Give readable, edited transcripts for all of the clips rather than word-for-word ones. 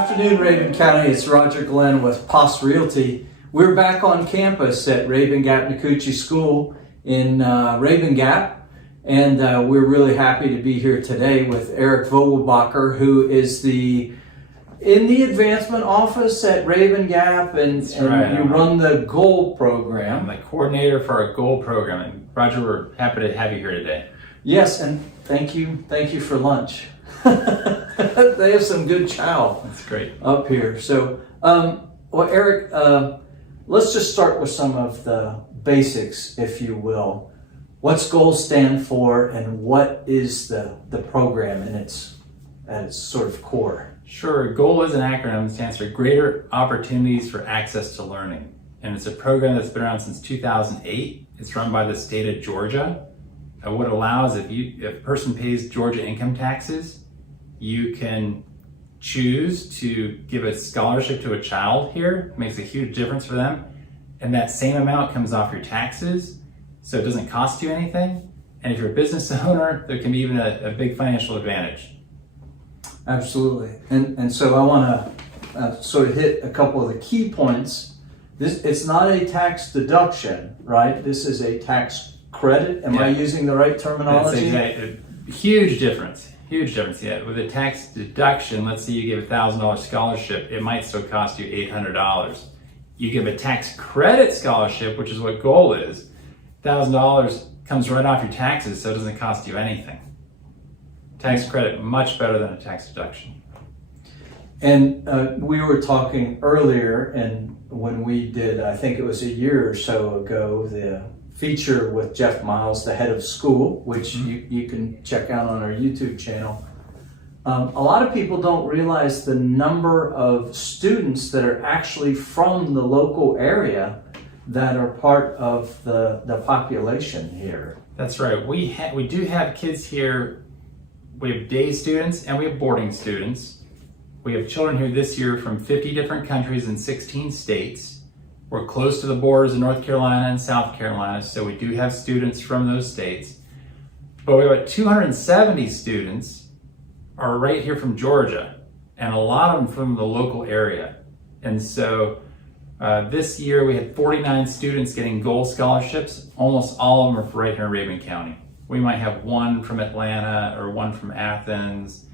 afternoon, Rabun County. It's Roger Glenn with POS Realty. We're back on campus at Rabun Gap-Nacoochee School in Rabun Gap, and we're really happy to be here today with Eric Vogelbacher, who is in the advancement office at Rabun Gap, and you run the goal program. I'm the coordinator for our goal program, and Roger, we're happy to have you here today. Yes, and thank you for lunch. They have some good chow. That's great. Up here. So, well, Eric, let's just start with some of the basics, if you will. What's goals stand for, and what is the program at its sort of core? Sure. GOAL is an acronym that stands for Greater Opportunities for Access to Learning. And it's a program that's been around since 2008. It's run by the state of Georgia. What it allows, if a person pays Georgia income taxes, you can choose to give a scholarship to a child here. It makes a huge difference for them. And that same amount comes off your taxes, so it doesn't cost you anything. And if you're a business owner, there can be even a big financial advantage. Absolutely. And so I want to sort of hit a couple of the key points. It's not a tax deduction, right? This is a tax credit. Am I using the right terminology? That's exactly. Huge difference. Huge difference, yeah. With a tax deduction, let's say you give a $1,000 scholarship, it might still cost you $800. You give a tax credit scholarship, which is what GOAL is, $1,000 comes right off your taxes, so it doesn't cost you anything. Tax credit, much better than a tax deduction. And we were talking earlier, and when we did, I think it was a year or so ago, the feature with Jeff Miles, the head of school, which you can check out on our YouTube channel. A lot of people don't realize the number of students that are actually from the local area that are part of the population here. That's right. We do have kids here. We have day students and we have boarding students. We have children here this year from 50 different countries and 16 states. We're close to the borders of North Carolina and South Carolina, so we do have students from those states. But we have 270 students are right here from Georgia, and a lot of them from the local area. And so this year we had 49 students getting GOAL scholarships. Almost all of them are right here in Rabun County. We might have one from Atlanta or one from Athens,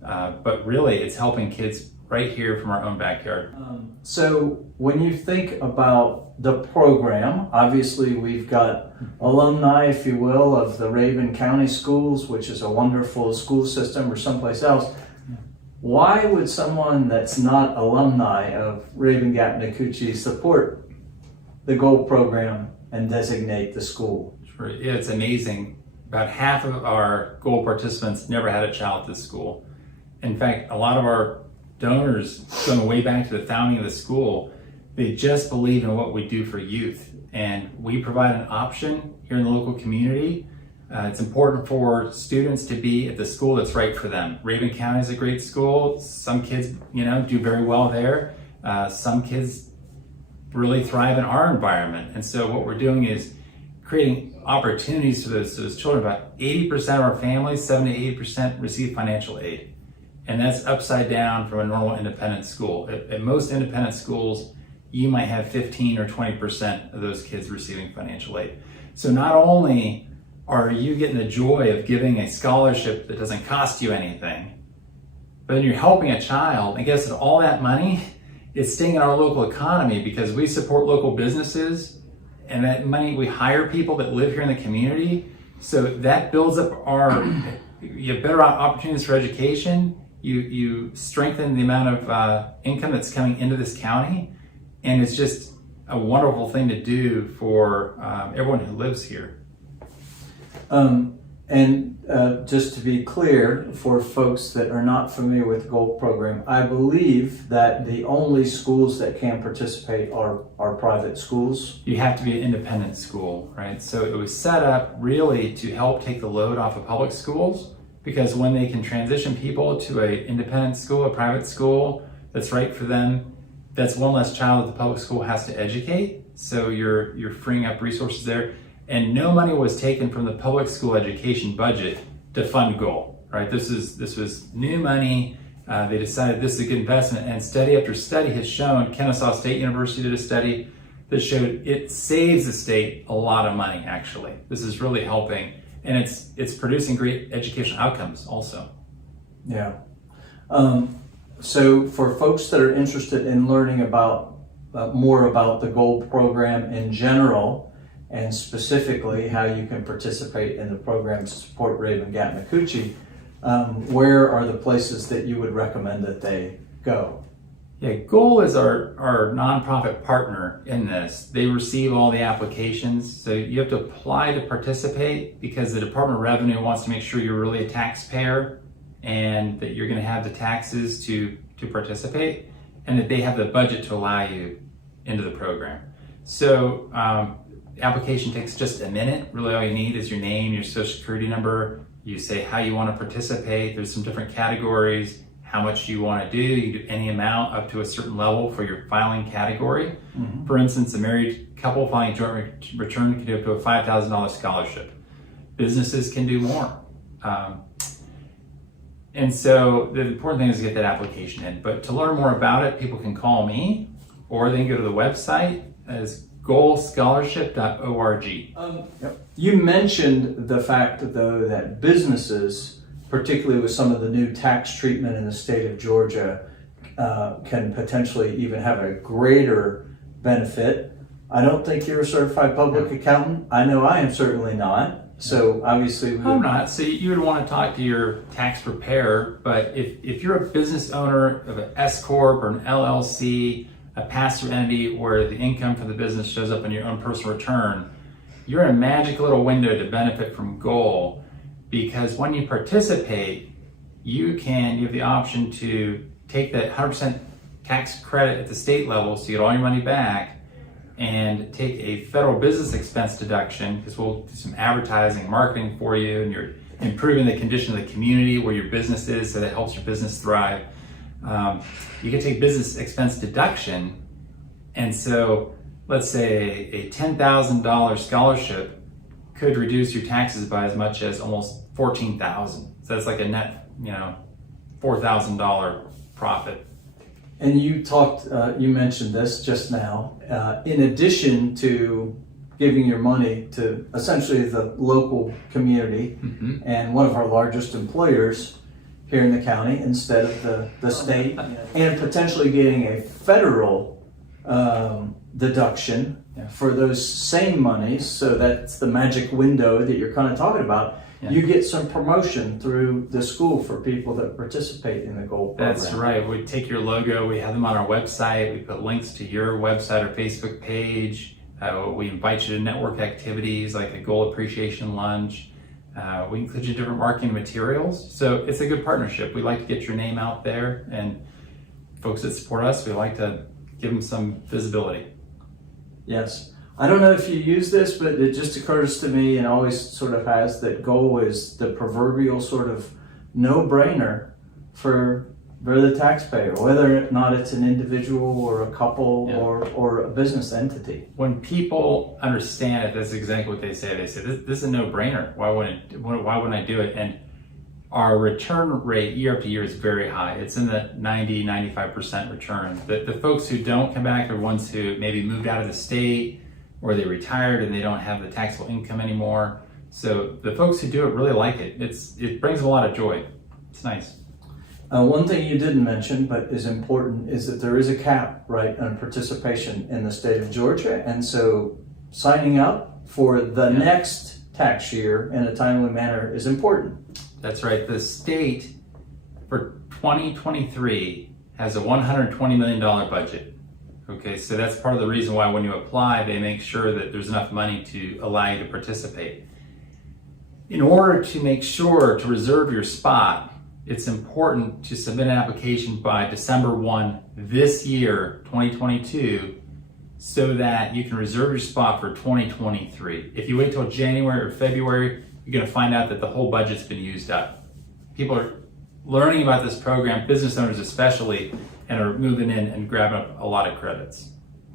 but really it's helping kids right here from our own backyard. So when you think about the program, obviously we've got alumni, if you will, of the Rabun County schools, which is a wonderful school system, or someplace else. Why would someone that's not alumni of Rabun Gap-Nacoochee support the GOAL program and designate the school? Sure. Yeah, it's amazing. About half of our GOAL participants never had a child at this school. In fact, a lot of our donors, going way back to the founding of the school, they just believe in what we do for youth. And we provide an option here in the local community. It's important for students to be at the school that's right for them. Rabun County is a great school. Some kids, do very well there. Some kids really thrive in our environment. And so what we're doing is creating opportunities for those children. About 80% of our families, 70 to 80%, receive financial aid. And that's upside down from a normal independent school. At most independent schools, you might have 15 or 20% of those kids receiving financial aid. So not only are you getting the joy of giving a scholarship that doesn't cost you anything, but then you're helping a child. And guess that all that money is staying in our local economy because we support local businesses, and that money, we hire people that live here in the community. So that builds up you have better opportunities for education. You strengthen the amount of income that's coming into this county, and it's just a wonderful thing to do for everyone who lives here. Just to be clear, for folks that are not familiar with the GOAL program, I believe that the only schools that can participate are private schools. You have to be an independent school, right? So it was set up really to help take the load off of public schools, because when they can transition people to an independent school, a private school that's right for them, that's one less child that the public school has to educate. So you're freeing up resources there. And no money was taken from the public school education budget to fund GOAL, right? This was new money They decided this is a good investment, and study after study has shown, Kennesaw State University did a study that showed it saves the state a lot of money, actually. This is really helping, and it's producing great educational outcomes also. Yeah. So for folks that are interested in learning about more about the Gold program in general, and specifically how you can participate in the program to support Rabun Gap-Nacoochee, where are the places that you would recommend that they go? Yeah, Goal is our nonprofit partner in this. They receive all the applications, so you have to apply to participate because the Department of Revenue wants to make sure you're really a taxpayer and that you're going to have the taxes to participate, and that they have the budget to allow you into the program. So the application takes just a minute. Really all you need is your name, your social security number. You say how you want to participate. There's some different categories, how much you want to do. You can do any amount up to a certain level for your filing category. Mm-hmm. For instance, a married couple filing a joint return can do up to a $5,000 scholarship. Businesses can do more. And so the important thing is to get that application in. But to learn more about it, people can call me, or they can go to the website as goalscholarship.org. You mentioned the fact, though, that businesses, particularly with some of the new tax treatment in the state of Georgia, can potentially even have a greater benefit. I don't think you're a certified public accountant. I know I am certainly not. So obviously I'm not. So you would want to talk to your tax preparer, but if you're a business owner of an S Corp or an LLC, a pass-through entity where the income for the business shows up in your own personal return, you're in a magic little window to benefit from Goal, because when you participate, you have the option to take that 100% tax credit at the state level, so you get all your money back, and take a federal business expense deduction, because we'll do some advertising and marketing for you, and you're improving the condition of the community where your business is, so that helps your business thrive. You can take business expense deduction, and so let's say a $10,000 scholarship could reduce your taxes by as much as almost $14,000. So that's like a net, $4,000 profit. And you mentioned this just now, in addition to giving your money to essentially the local community, mm-hmm. and one of our largest employers here in the county instead of the state, and potentially getting a federal deduction for those same monies. So that's the magic window that you're kind of talking about. Yeah. You get some promotion through the school for people that participate in the Gold program. That's right. We take your logo, we have them on our website, we put links to your website or Facebook page. We invite you to network activities like a Goal appreciation lunch. We include you in different marketing materials. So it's a good partnership. We like to get your name out there, and folks that support us, we like to give them some visibility. Yes. I don't know if you use this, but it just occurs to me, and always sort of has, that Goal is the proverbial sort of no-brainer for the taxpayer, whether or not it's an individual or a couple, yeah. or a business entity. When people understand it, that's exactly what they say. They say, this is a no-brainer. Why wouldn't I do it? And our return rate year after year is very high. It's in the 90-95% return. The folks who don't come back are ones who maybe moved out of the state, or they retired and they don't have the taxable income anymore. So the folks who do it really like it. It brings a lot of joy. It's nice. One thing you didn't mention, but is important, is that there is a cap, right, on participation in the state of Georgia. And so signing up for the next tax year in a timely manner is important. That's right. The state for 2023 has a $120 million budget. Okay, so that's part of the reason why when you apply, they make sure that there's enough money to allow you to participate. In order to make sure to reserve your spot, it's important to submit an application by December 1 this year, 2022, so that you can reserve your spot for 2023. If you wait till January or February, you're going to find out that the whole budget's been used up. People are learning about this program, business owners especially, and are moving in and grabbing up a lot of credits.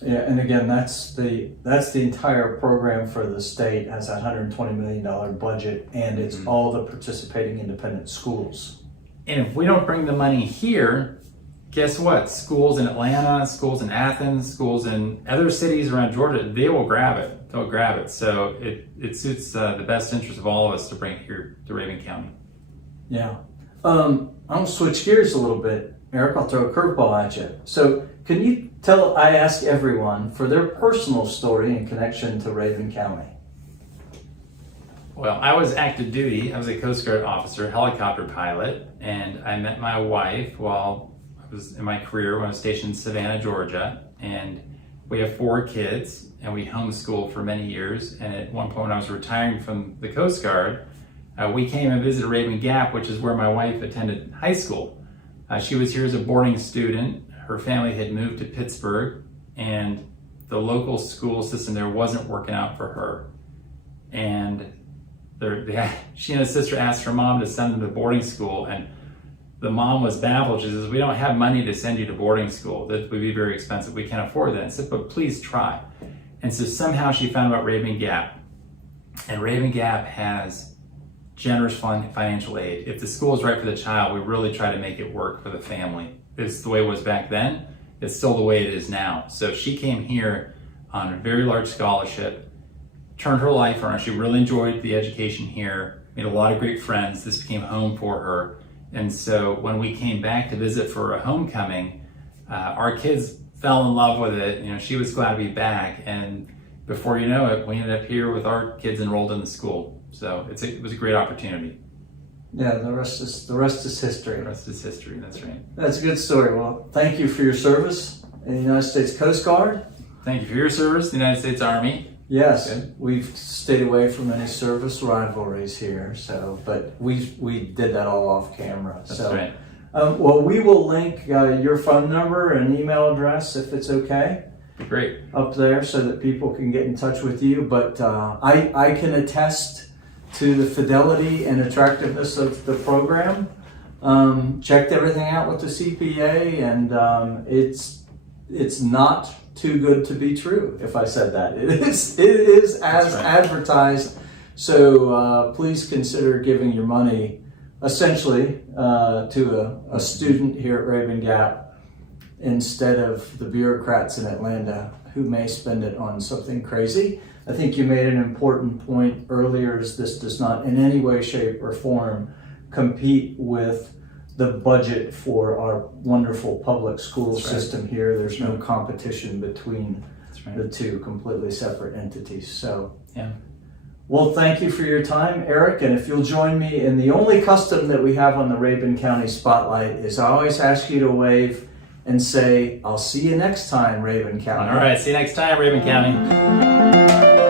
Yeah, and again, that's the entire program for the state, has a $120 million budget, and it's all the participating independent schools. And if we don't bring the money here, guess what? Schools in Atlanta, schools in Athens, schools in other cities around Georgia, they will grab it. They'll grab it. So it suits the best interest of all of us to bring it here to Rabun County. Yeah. I'll switch gears a little bit. Eric, I'll throw a curveball at you. So can you tell, I ask everyone for their personal story in connection to Rabun County. Well, I was active duty. I was a Coast Guard officer, helicopter pilot, and I met my wife while I was in my career when I was stationed in Savannah, Georgia. And we have 4 kids, and we homeschooled for many years. And at one point when I was retiring from the Coast Guard, we came and visited Rabun Gap, which is where my wife attended high school. She was here as a boarding student. Her family had moved to Pittsburgh, and the local school system there wasn't working out for her. And she and his sister asked her mom to send them to boarding school, and the mom was baffled. She says, "We don't have money to send you to boarding school. That would be very expensive. We can't afford that." I said, "But please try." And so somehow she found about Rabun Gap. And Rabun Gap has generous financial aid. If the school is right for the child, we really try to make it work for the family. It's the way it was back then. It's still the way it is now. So she came here on a very large scholarship, turned her life around. She really enjoyed the education here, made a lot of great friends. This became home for her. And so when we came back to visit for a homecoming, our kids fell in love with it. You know, she was glad to be back. And before you know it, we ended up here with our kids enrolled in the school. So it was a great opportunity. Yeah, the rest is history. The rest is history, that's right. That's a good story. Well, thank you for your service in the United States Coast Guard. Thank you for your service, the United States Army. Yes, Good. We've stayed away from any service rivalries here, but we did that all off camera. That's so, right. Well, we will link your phone number and email address, if it's okay, Great. up there so that people can get in touch with you. But I can attest to the fidelity and attractiveness of the program. Checked everything out with the CPA, and it's not too good to be true. If I said that, it is as right. advertised. So please consider giving your money, essentially, to a student here at Rabun Gap instead of the bureaucrats in Atlanta who may spend it on something crazy. I think you made an important point earlier, is this does not in any way, shape, or form compete with the budget for our wonderful public school That's right. system here. There's no competition between That's right. the two completely separate entities. So, Yeah. well, thank you for your time, Eric. And if you'll join me in the only custom that we have on the Rabun County Spotlight is I always ask you to wave and say, "I'll see you next time, Rabun County." All right, see you next time, Rabun County.